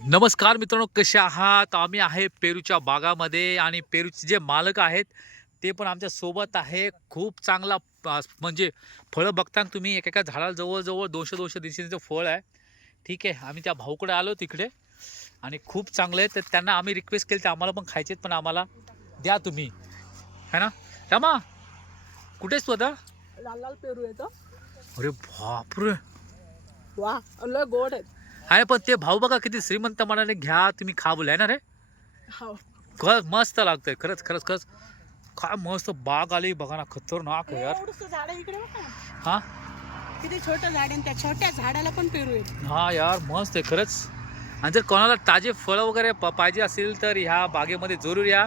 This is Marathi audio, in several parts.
नमस्कार मित्रांनो, कसे आहात? आम्ही आहे पेरूच्या बागामध्ये आणि पेरूचे जे मालक आहेत ते पण आमच्या सोबत आहे. खूप चांगला म्हणजे फळं बघताना तुम्ही एकेका झाडाला जवळजवळ 200-200 दिवसांचं फळ आहे. ठीक आहे, आम्ही त्या भाऊकडे आलो तिकडे आणि खूप चांगलं आहे. तर त्यांना आम्ही रिक्वेस्ट केली, तर आम्हाला पण खायचे पण आम्हाला द्या तुम्ही, है ना? रमा, कुठेस तू आता? लाल लाल पेरू येतो. अरे बापरे! वा, लय गोड आहेत. आहे पण ते भाऊ बघा किती श्रीमंत मनाने घ्या तुम्ही खा बोलाय ना रे. हो. खरंच मस्त लागतंय, खरंच खरंच खरंच. काय मस्त बाग आली बघा ना, खतरनाक आहे यार. एवढंसं झाड आहे इकडे बघा ना. हा किती छोटं झाड आहे, त्या छोट्या झाडाला पण पेरू आहेत. हा यार मस्त आहे खरंच. आणि जर कोणाला ताजे फळं वगैरे पाहिजे असेल तर ह्या बागेमध्ये जरूर या.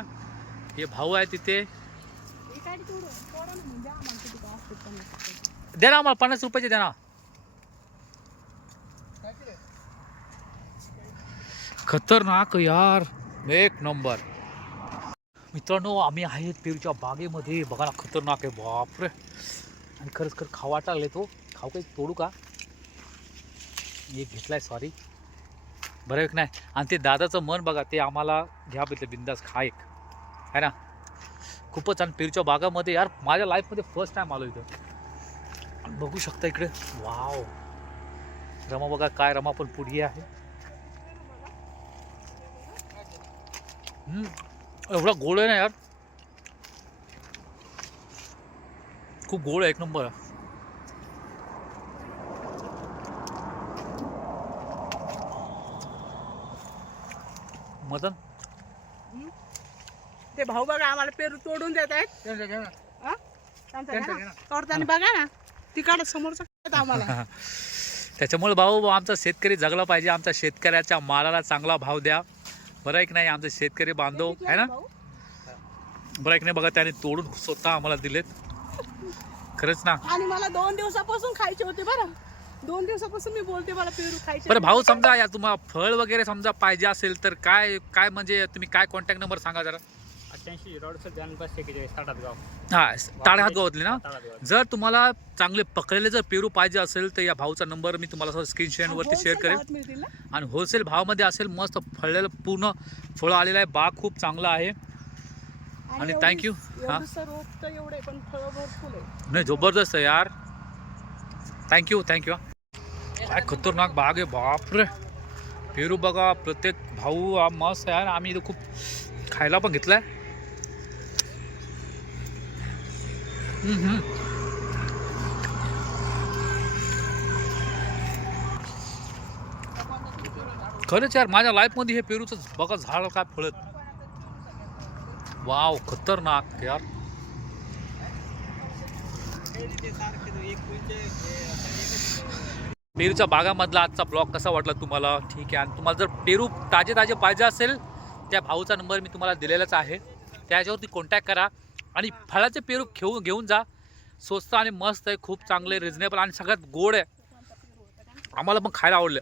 हे भाऊ आहे तिथे. हे काय तोडून तोडून म्हणजे आम्हाला किती काय असतात त्यांना. द्या ना आम्हाला 50 रुपयाचे द्या ना. खतरनाक यार, एक नंबर. मित्रांनो, आम्ही आहे पेरूच्या बागेमध्ये बघा ना, खतरनाक आहे बापरे. आणि खरंच खरं खावा टाकले तो. खाऊ काही तोडू का? एक घेतलाय, सॉरी. बरं एक नाही. आणि ते दादाचं मन बघा, ते आम्हाला घ्या भेटलं बिंदास खा एक, आहे ना. खूपच. आणि पेरूच्या बागामध्ये यार माझ्या लाईफमध्ये फर्स्ट टाइम आलो इथं. बघू शकता इकडे. वाव, रमा बघा काय, रमा पण पुढे आहे. एवढा गोड आहे ना यार, खूप गोड आहे, एक नंबर आहे. मदन, ते भाऊ बघा आम्हाला पेरू तोडून देत आहेत. हा? त्यांचं घ्या ना. तोडताना बघा ना, तिकडे समोरचं आम्हाला. त्याच्यामुळे भाऊ आमचा शेतकरी जगला पाहिजे. आमच्या शेतकऱ्याच्या मालाला चांगला भाव द्या, बरं एक नाही. आमचे शेतकरी बांधव आहे ना, बरं एक नाही. बघा त्याने तोडून स्वतः आम्हाला दिलेत, खरंच ना. आणि मला 2 दिवसापासून खायचे होते बरं. 2 दिवसापासून मी बोलते मला पेरू खायचे. बरं भाऊ, समजा या तुम्हाला फळ वगैरे समजा पाहिजे असेल तर काय काय म्हणजे तुम्ही काय कॉन्टॅक्ट नंबर सांगा जरा. 88 रोडचं जान बस आहे ताडातगाव. हा, ताडहात गावातले ना. ताडातगाव. जर तुम्हाला चांगले पकडलेले जर पेरू पाहिजे असेल तर या भाऊचा नंबर मी तुम्हाला स्क्रीनशॉटवरती शेअर करेन. गावात मिळतील ना? आणि होलसेल भावामध्ये असेल, मस्त फळलेलं पूर्ण फळं आलेलं आहे. बाग खूप चांगला आहे. आणि थँक्यू. हां रोप तर एवढे पण फळं भरपूर आहे. नाही, जबरदस्त आहे यार. Thank you thank you. काय खतरनाक बाग आहे बापरे. पेरू बघा, प्रत्येक भाऊ हा मस्त आहे. आम्ही इथं खूप खायला पण घेतलाय. खरंच यार, माझ्या लाईफमध्ये हे पेरूचं बघा झाड काय फळत. वाव, खतरनाक यार. पेरूच्या बागामधला आजचा ब्लॉग कसा वाटला तुम्हाला? ठीक आहे. आणि तुम्हाला जर पेरू ताजे ताजे पाहिजे असेल, त्या भाऊचा नंबर मी तुम्हाला दिलेलाच आहे, त्याच्यावरती कॉन्टॅक्ट करा. आणि फळाचे पेरू घेऊन जा. स्वस्त आणि मस्त आहे, खूप चांगले, रिजनेबल आणि सगळ्यात गोड आहे. आम्हाला पण खायला आवडलं.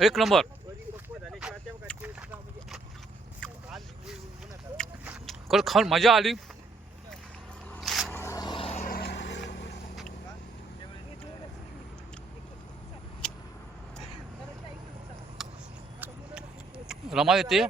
एक नंबर. खरं खाऊन मजा आली. रमा येते.